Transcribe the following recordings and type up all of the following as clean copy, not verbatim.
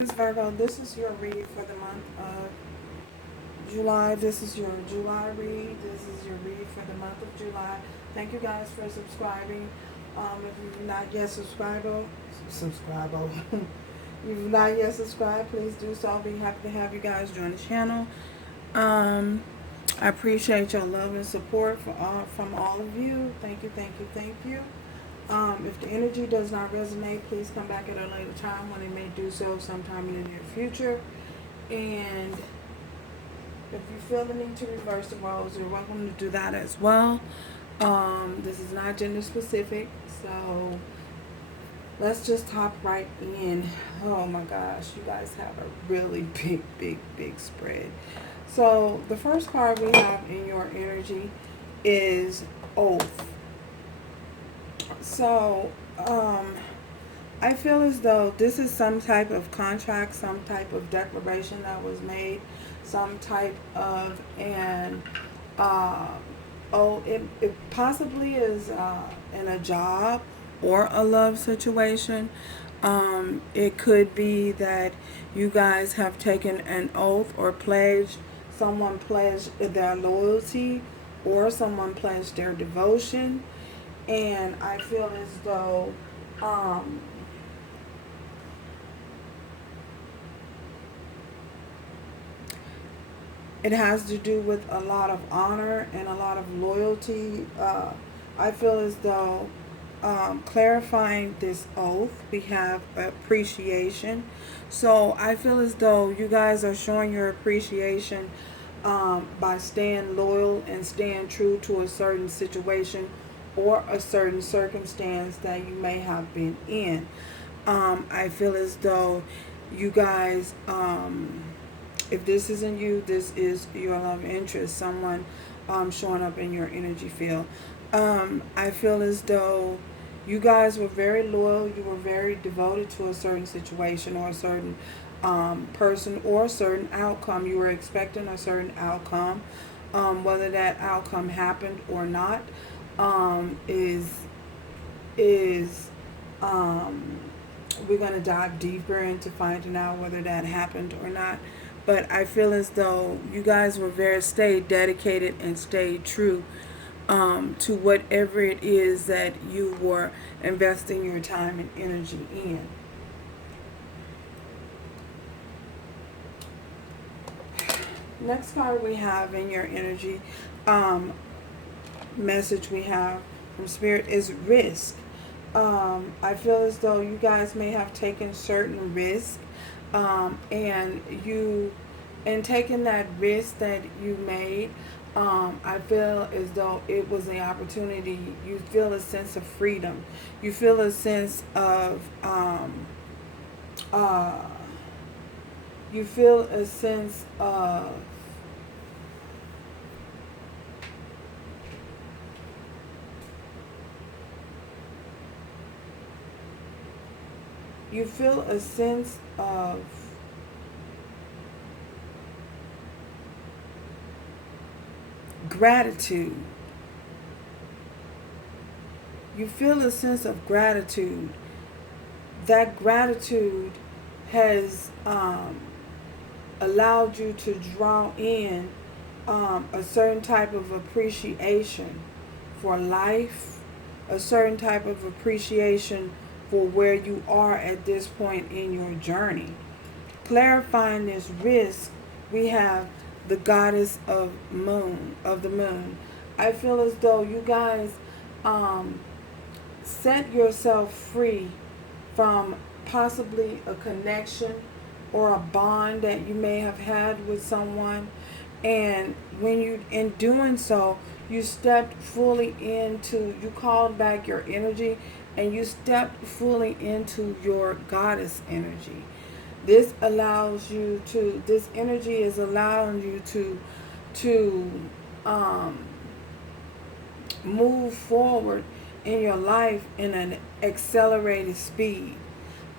Virgo, this is your read for the month of July. This is your July read. This is your read for the month of July. Thank you guys for subscribing. If you've not yet if you've not yet subscribed, please do so. I'll be happy to have you guys join the channel. I appreciate your love and support from all of you. Thank you, thank you, thank you. If the energy does not resonate, please come back at a later time when it may do so sometime in the near future. And if you feel the need to reverse the roles, you're welcome to do that as well. This is not gender specific, so let's just hop right in. Oh my gosh, you guys have a really big spread. So the first card we have in your energy is Oath. So, I feel as though this is some type of contract, some type of declaration that was made, some type of it possibly is in a job or a love situation. It could be that you guys have taken an oath or pledged, someone pledged their loyalty or someone pledged their devotion. And I feel as though it has to do with a lot of honor and a lot of loyalty. I feel as though clarifying this oath, we have appreciation. So I feel as though you guys are showing your appreciation by staying loyal and staying true to a certain situation or a certain circumstance that you may have been in. I feel as though you guys, if this isn't you, this is your love interest, someone showing up in your energy field. I feel as though you guys were very loyal, you were very devoted to a certain situation or a certain person or a certain outcome. You were expecting a certain outcome. Whether that outcome happened or not is we're going to dive deeper into finding out whether that happened or not. But I feel as though you guys were stayed dedicated and stayed true to whatever it is that you were investing your time and energy in. Next card we have in your energy message we have from Spirit is risk. I feel as though you guys may have taken certain risk, and in taking that risk that you made, I feel as though it was an opportunity. You feel a sense of freedom. You feel a sense of you feel a sense of you feel a sense of gratitude. You feel a sense of gratitude. That gratitude has allowed you to draw in a certain type of appreciation for life, a certain type of appreciation for where you are at this point in your journey. Clarifying this risk, we have the goddess of the moon. I feel as though you guys set yourself free from possibly a connection or a bond that you may have had with someone, and when you, in doing so, you stepped fully into, you called back your energy and you stepped fully into your goddess energy. This allows you to, this energy is allowing you to move forward in your life in an accelerated speed,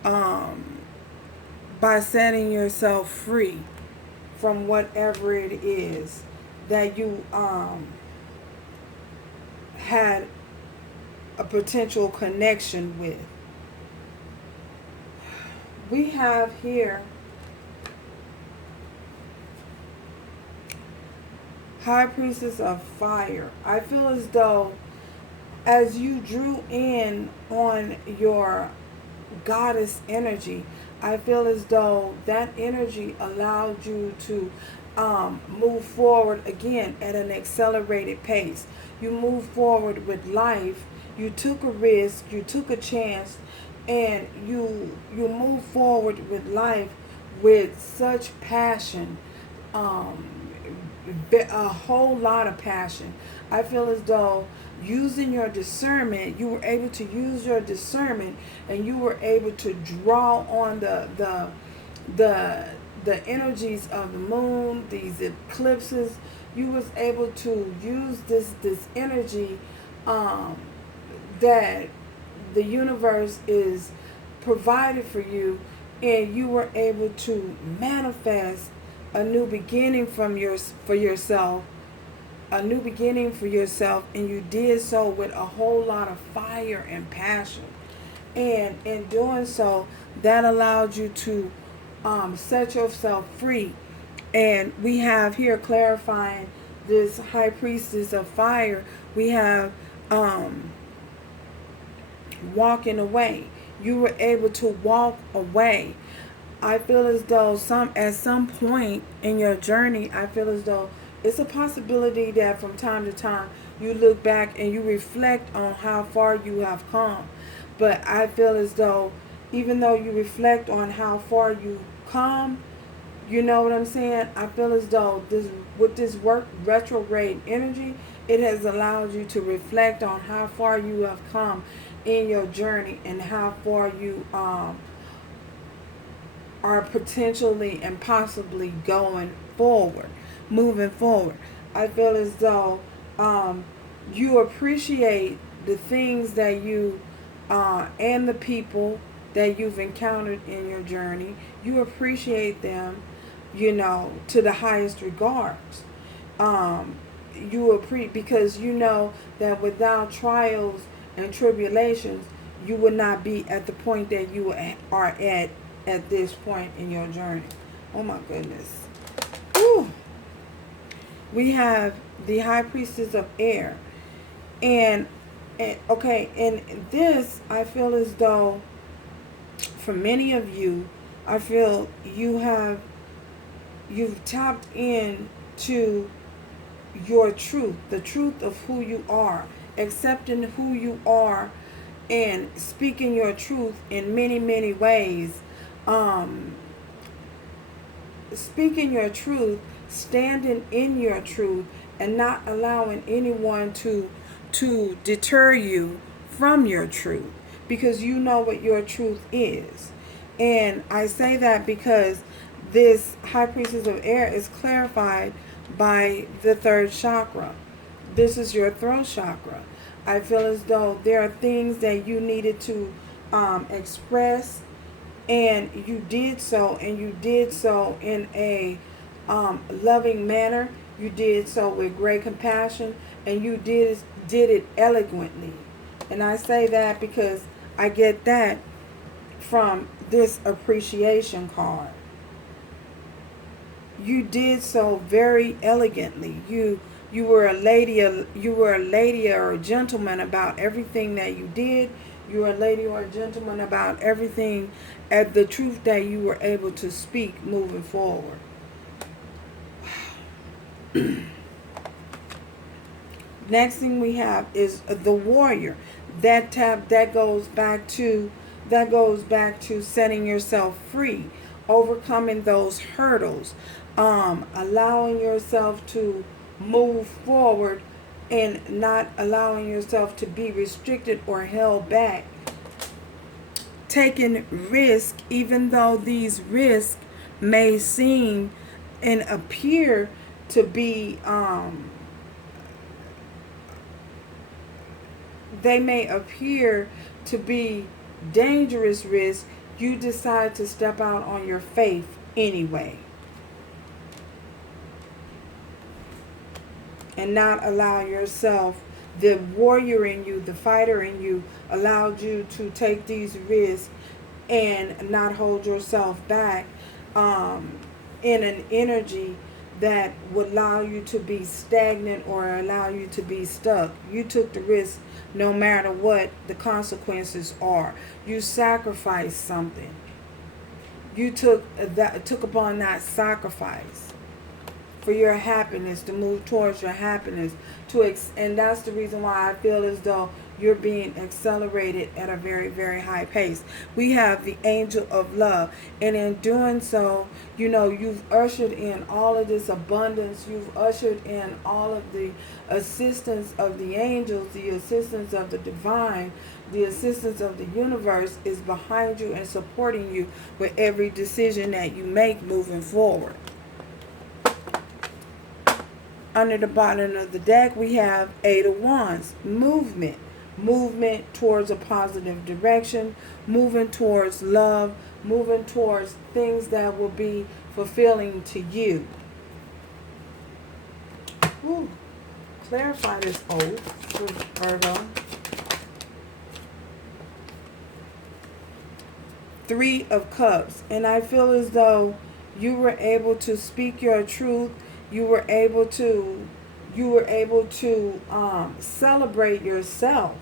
by setting yourself free from whatever it is that you had a potential connection with. we have here High Priestess of Fire. I feel as though as you drew in on your goddess energy, I feel as though that energy allowed you to move forward again at an accelerated pace. You move forward with life. You took a risk. You took a chance, and you move forward with life with such passion, um, a whole lot of passion. I feel as though using your discernment, you were able to use your discernment, and you were able to draw on the energies of the moon, these eclipses. You was able to use this energy um, that the universe is provided for you, and you were able to manifest a new beginning for yourself, a new beginning for yourself, and you did so with a whole lot of fire and passion. And in doing so, that allowed you to set yourself free. And we have here clarifying this High Priestess of Fire. We have walking away. You were able to walk away. I feel as though at some point in your journey, I feel as though it's a possibility that from time to time you look back and you reflect on how far you have come. But I feel as though even though you reflect on how far you come, you know what I'm saying? I feel as though with this work retrograde energy, it has allowed you to reflect on how far you have come in your journey, and how far you are potentially and possibly going forward, moving forward. I feel as though you appreciate the things that you and the people that you've encountered in your journey. You appreciate them, to the highest regards. Because you know that without trials and tribulations, you would not be at the point that you are at this point in your journey. Oh my goodness. Whew. We have the High Priestess of Air. And okay, and this, I feel as though for many of you, I feel you've tapped in to your truth, the truth of who you are, accepting who you are, and speaking your truth in many, many ways. Speaking your truth, standing in your truth, and not allowing anyone to deter you from your truth, because you know what your truth is. And I say that because this High Priestess of Air is clarified by the third chakra. This is your throat chakra. I feel as though there are things that you needed to express, and you did so, in a loving manner. You did so with great compassion, and you did it eloquently. And I say that because I get that from this appreciation card. You did so very elegantly. You were a lady. You were a lady or a gentleman about everything that you did. You were a lady or a gentleman about everything, at the truth that you were able to speak moving forward. Next thing we have is the Warrior. That goes back to setting yourself free, overcoming those hurdles, allowing yourself to move forward, and not allowing yourself to be restricted or held back. Taking risk, even though these risks may seem and appear to be they may appear to be dangerous risks, you decide to step out on your faith anyway, and not allow yourself, the warrior in you, the fighter in you, allowed you to take these risks and not hold yourself back in an energy that would allow you to be stagnant or allow you to be stuck. You took the risk no matter what the consequences are. You sacrificed something. You took upon that sacrifice for your happiness, to move towards your happiness, and that's the reason why I feel as though you're being accelerated at a very, very high pace. We have the angel of love, and in doing so, you've ushered in all of this abundance. You've ushered in all of the assistance of the angels, the assistance of the divine, the assistance of the universe is behind you and supporting you with every decision that you make moving forward. Under the bottom of the deck, we have Eight of Wands, movement. Movement towards a positive direction, moving towards love, moving towards things that will be fulfilling to you. Ooh. Clarify this oath for Virgo. Three of Cups. And I feel as though you were able to speak your truth. You were able to celebrate yourself.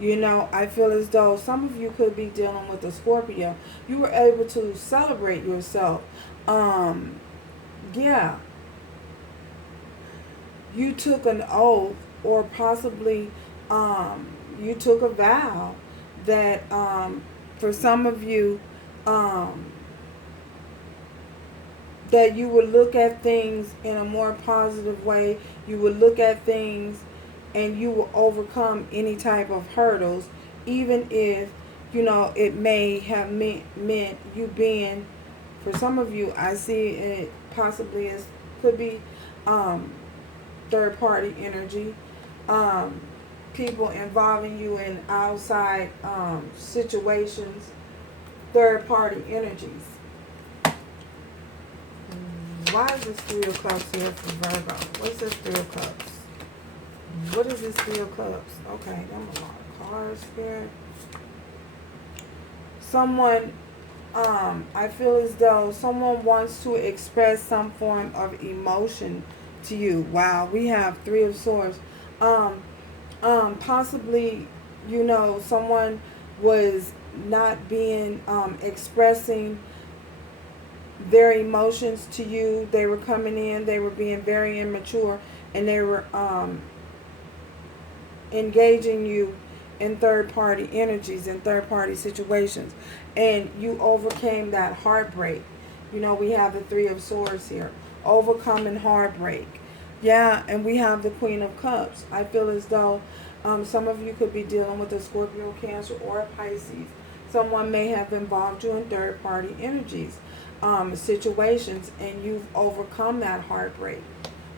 I feel as though some of you could be dealing with a Scorpio. You were able to celebrate yourself. Yeah. You took an oath, or possibly you took a vow that for some of you that you would look at things in a more positive way. You would look at things and you will overcome any type of hurdles, even if, it may have meant you being, for some of you, I see it possibly as, could be third party energy, people involving you in outside situations, third party energies. Why is this Three of Cups here for Virgo? What's this Three of Cups? What is this Three of Cups? Okay, them a lot of cards here. Someone, I feel as though someone wants to express some form of emotion to you. Wow, we have Three of Swords. Possibly, someone was not being, expressing their emotions to you. They were coming in, they were being very immature, and they were engaging you in third-party energies, in third-party situations, and you overcame that heartbreak. We have the Three of Swords here, overcoming heartbreak. Yeah, and we have the Queen of Cups. I feel as though some of you could be dealing with a Scorpio, Cancer, or a Pisces. Someone may have involved you in third-party energies, situations, and you've overcome that heartbreak.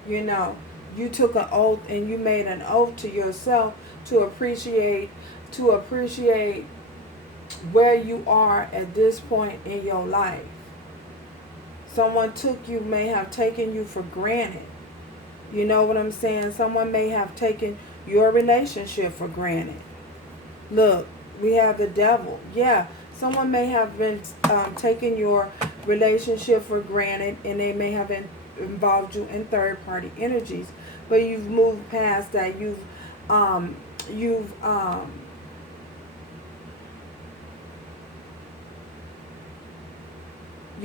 You took an oath, and you made an oath to yourself to appreciate where you are at this point in your life. Someone may have taken you for granted. You know what I'm saying? Someone may have taken your relationship for granted. Look, we have the Devil. Yeah, someone may have been taking your relationship for granted, and they may have involved you in third-party energies. But you've moved past that. You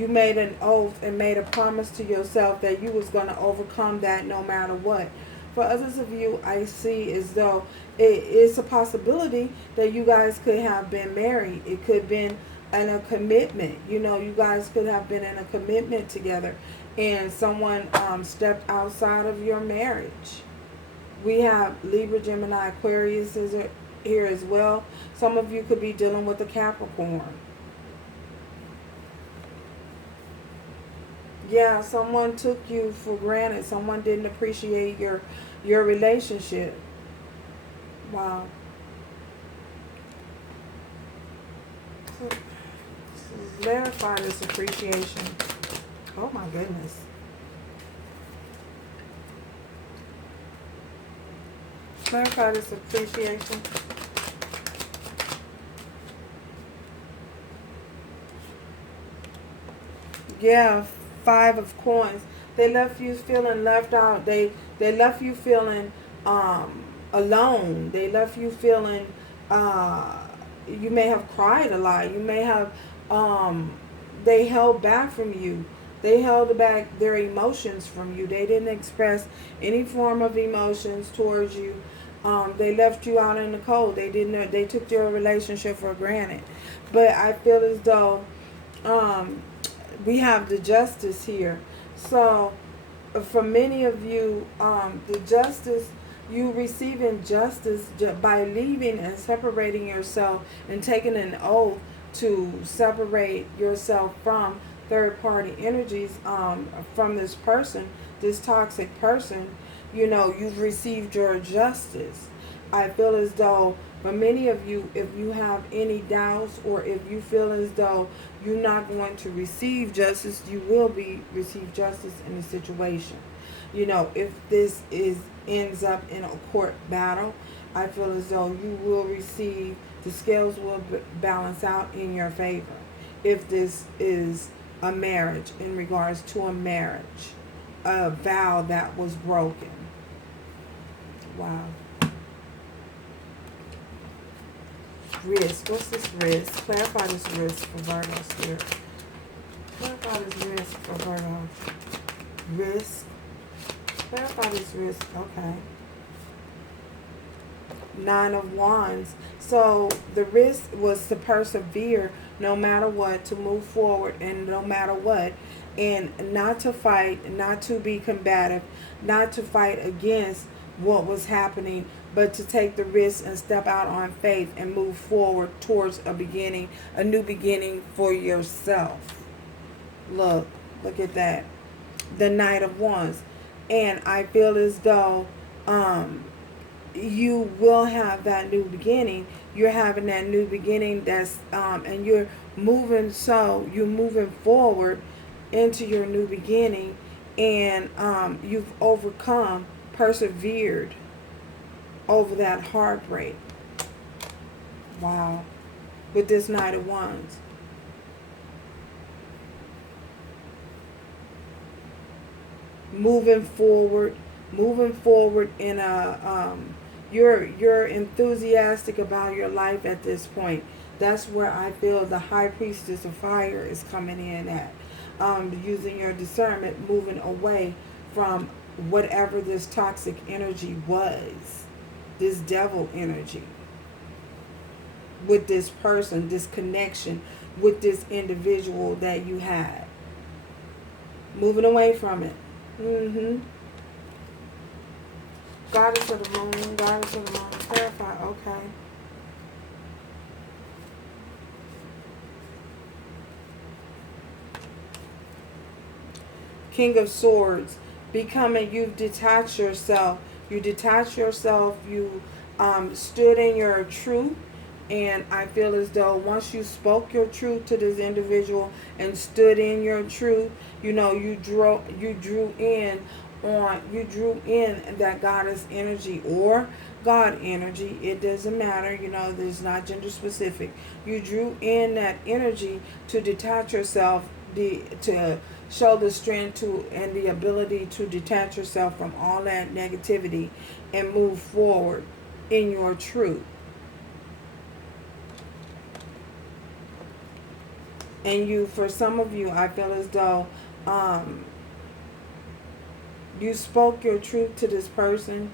made an oath and made a promise to yourself that you was going to overcome that no matter what. For others of you, I see as though it's a possibility that you guys could have been married. It could have been in a commitment. You guys could have been in a commitment together, and someone stepped outside of your marriage. We have Libra, Gemini, Aquarius is here as well. Some of you could be dealing with a Capricorn. Yeah, someone took you for granted. Someone didn't appreciate your relationship. Wow. So, clarify this appreciation. Oh my goodness. Clarify this appreciation. Yeah, five of coins. They left you feeling left out. They left you feeling alone. They left you feeling uh you may have cried a lot. You may have they held back from you. They held back their emotions from you. They didn't express any form of emotions towards you. They left you out in the cold. They didn't. They took your relationship for granted. But I feel as though um, we have the justice here. So for many of you, the justice, you receiving justice by leaving and separating yourself and taking an oath to separate yourself from third party energies, from this person, this toxic person. You know, you've received your justice. I feel as though for many of you, if you have any doubts or if you feel as though you're not going to receive justice, you will receive justice in the situation. You know, if this ends up in a court battle, I feel as though you will receive, the scales will balance out in your favor. If this is a marriage, in regards to a marriage, a vow that was broken. Wow. Risk. What's this risk? Clarify this risk for Virgo spirit. Clarify this risk for Virgo. Risk. Clarify this risk. Okay. Nine of Wands. So the risk was to persevere no matter what, to move forward and no matter what, and not to fight, not to be combative, not to fight against what was happening, but to take the risk and step out on faith and move forward towards a beginning, a new beginning for yourself. Look at that. The Knight of Wands. And I feel as though you will have that new beginning. You're having that new beginning that's and you're moving forward into your new beginning, and you've overcome, persevered over that heartbreak. Wow. With this Knight of Wands. Moving forward in a you're enthusiastic about your life at this point. That's where I feel the High Priestess of Fire is coming in at. Using your discernment, moving away from whatever this toxic energy was, this devil energy, with this person, this connection with this individual that you had. Moving away from it. Goddess of the Moon, Goddess of the Moon, clarify, okay. King of Swords, becoming, you've detached yourself. You detached yourself, you stood in your truth. And I feel as though once you spoke your truth to this individual and stood in your truth, you know, you drew in that goddess energy or God energy. It doesn't matter, you know, there's not gender specific. You drew in that energy to detach yourself, to show the strength to and the ability to detach yourself from all that negativity and move forward in your truth. And you, for some of you, I feel as though you spoke your truth to this person.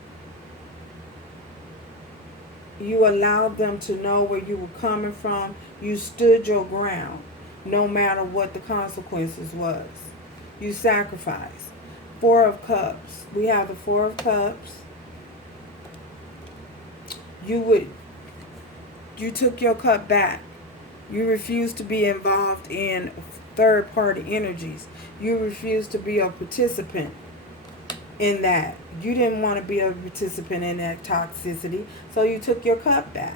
You allowed them to know where you were coming from. You stood your ground, no matter what the consequences was. You sacrificed. Four of Cups. We have the Four of Cups. You took your cup back. You refuse to be involved in third-party energies. You refuse to be a participant in that. You didn't want to be a participant in that toxicity, so you took your cup back.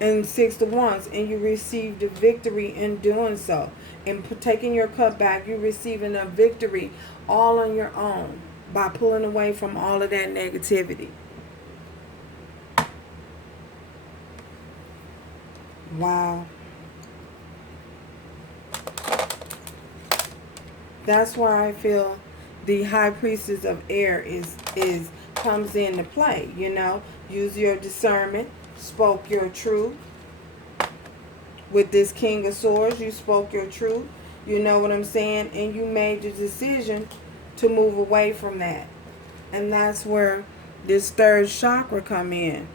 And Six of Wands, and you received a victory in doing so. And taking your cup back, you're receiving a victory all on your own by pulling away from all of that negativity. Wow. That's why I feel the high priestess of air is comes into play. You know, use your discernment, spoke your truth. With this King of Swords, you spoke your truth. You know what I'm saying? And you made the decision to move away from that. And that's where this third chakra come in.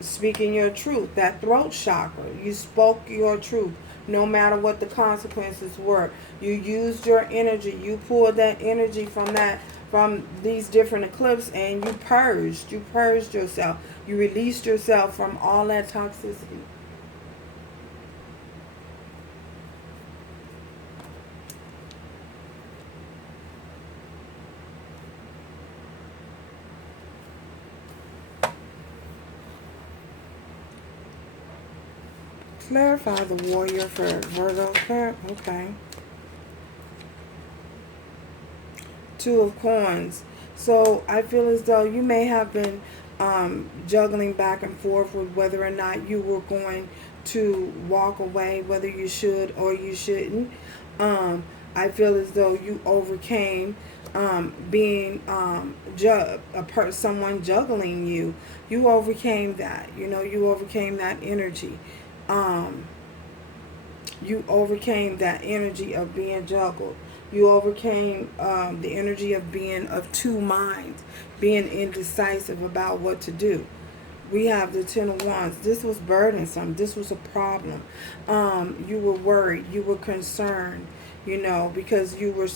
Speaking your truth, that throat chakra. You spoke your truth, no matter what the consequences were. You used your energy. You pulled that energy from these different eclipses, and you purged. You purged yourself. You released yourself from all that toxicity. Clarify the warrior for Virgo. Okay. Two of Coins. So I feel as though you may have been juggling back and forth with whether or not you were going to walk away, whether you should or you shouldn't. I feel as though you overcame being someone juggling you. You overcame that. You know, you overcame that energy. Um, you overcame that energy of being juggled. You overcame the energy of being of two minds, being indecisive about what to do. We have the Ten of Wands. This was burdensome. This was a problem. You were worried. You were concerned, you know, because you were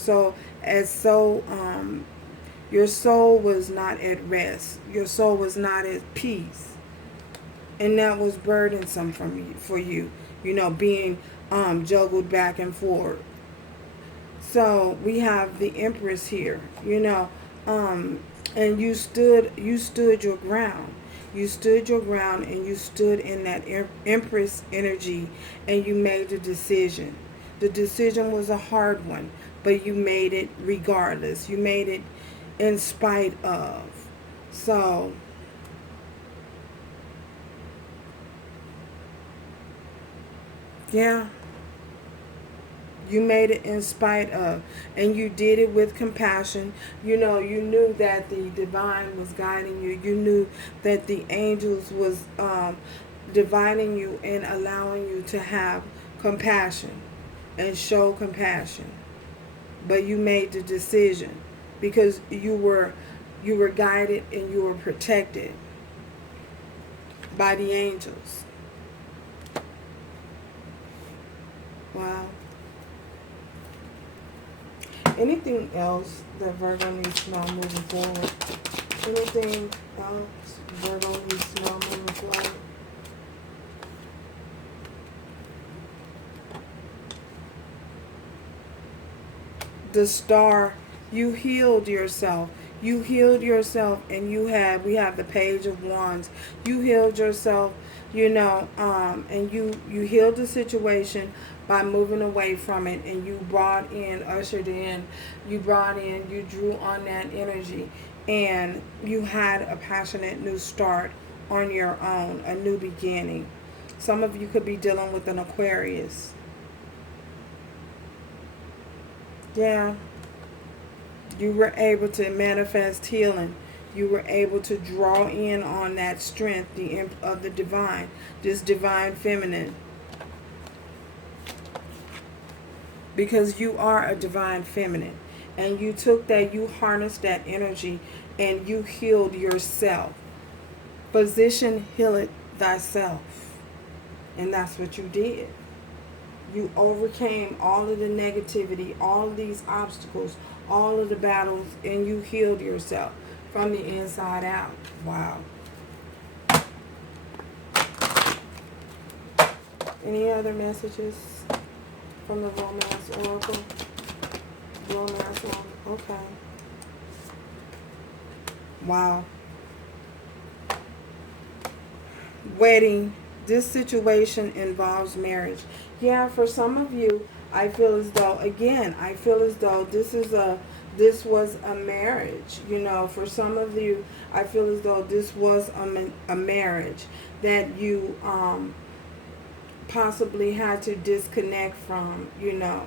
your soul was not at rest. Your soul was not at peace. And that was burdensome for you, you know, being juggled back and forth. So we have the Empress here, you know, and you stood your ground. You stood your ground, and you stood in that Empress energy, and you made a decision. The decision was a hard one, but you made it regardless. You made it in spite of. So yeah. You made it in spite of, and you did it with compassion. You know, you knew that the divine was guiding you. You knew that the angels was dividing you and allowing you to have compassion and show compassion. But you made the decision because you were guided and you were protected by the angels. Wow. Anything else that Virgo needs to know moving forward? Anything else Virgo needs to know moving forward? The Star, you healed yourself. You healed yourself, and we have the Page of Wands. You healed yourself, you know, and you healed the situation by moving away from it, and you ushered in, you drew on that energy, and you had a passionate new start on your own, a new beginning. Some of you could be dealing with an Aquarius. Yeah. You were able to manifest healing. You were able to draw in on that strength of the divine, this divine feminine. Because you are a divine feminine. And you took that, you harnessed that energy, and you healed yourself. Physician, heal it thyself. And that's what you did. You overcame all of the negativity, all of these obstacles, all of the battles, and you healed yourself from the inside out. Wow. Any other messages from the Romance Oracle? Romance Oracle. Okay. Wow. Wedding. This situation involves marriage. Yeah, for some of you, I feel as though, again, I feel as though this was a marriage. You know, for some of you, I feel as though this was a marriage that you possibly had to disconnect from, you know.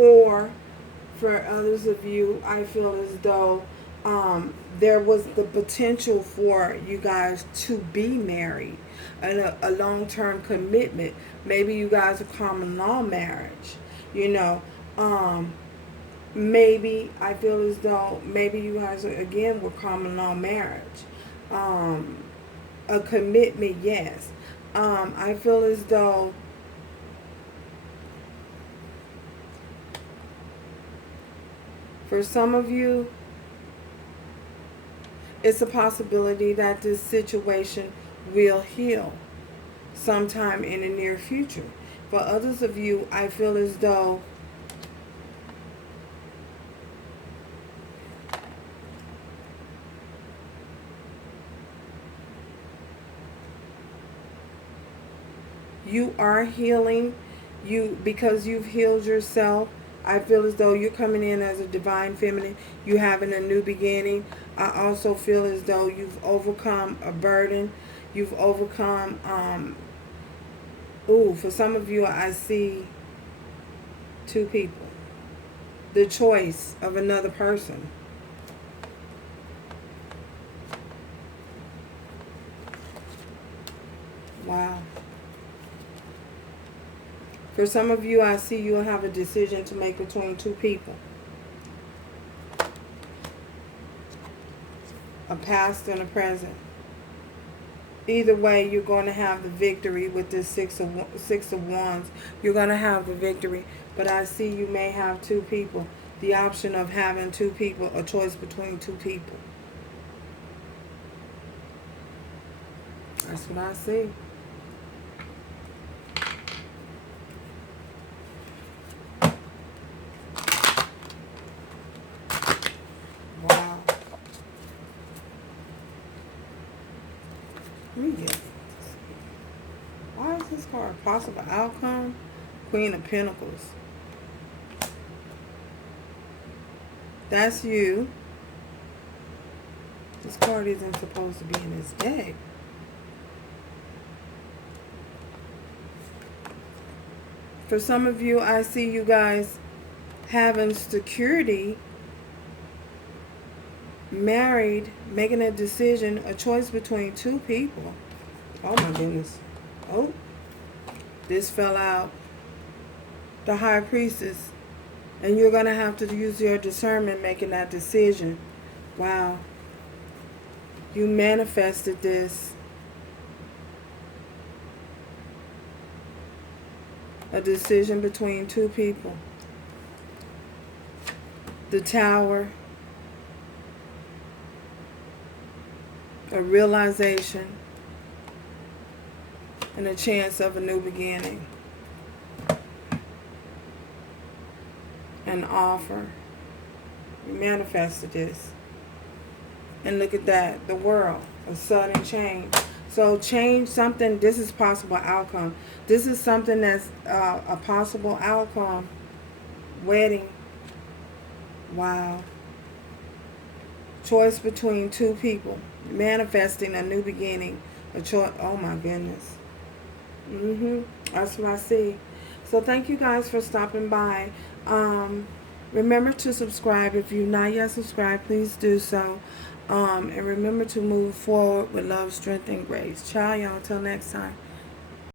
Or for others of you, I feel as though there was the potential for you guys to be married and a long-term commitment. Maybe you guys are common law marriage, you know. Maybe I feel as though maybe you guys are, again, were common law marriage. Um, a commitment, yes. I feel as though for some of you, it's a possibility that this situation will heal sometime in the near future. For others of you, I feel as though you are healing, because you've healed yourself. I feel as though you're coming in as a divine feminine. You having a new beginning. I also feel as though you've overcome a burden. You've overcome for some of you, I see two people. The choice of another person. Wow. For some of you, I see you'll have a decision to make between two people. A past and a present. Either way, you're going to have the victory with this six of wands. You're going to have the victory. But I see you may have two people. The option of having two people, a choice between two people. That's what I see. Wow. Let me get. Why is this card? Possible outcome? Queen of Pentacles. That's you. This card isn't supposed to be in this deck. For some of you, I see you guys having security, married, making a decision, a choice between two people. Oh my goodness. Oh, this fell out. The High Priestess. And you're going to have to use your discernment making that decision. Wow. You manifested this. A decision between two people. The Tower. A realization. And a chance of a new beginning. An offer. You manifested this. And look at that. The world. A sudden change. So change something. This is possible outcome. This is something that's a possible outcome. Wedding. Wow. Choice between two people. Manifesting a new beginning. A choice. Oh my goodness. That's what I see. So thank you guys for stopping by. Remember to subscribe. If you're not yet subscribed, please do so. And remember to move forward with love, strength, and grace. Ciao, y'all. Till next time.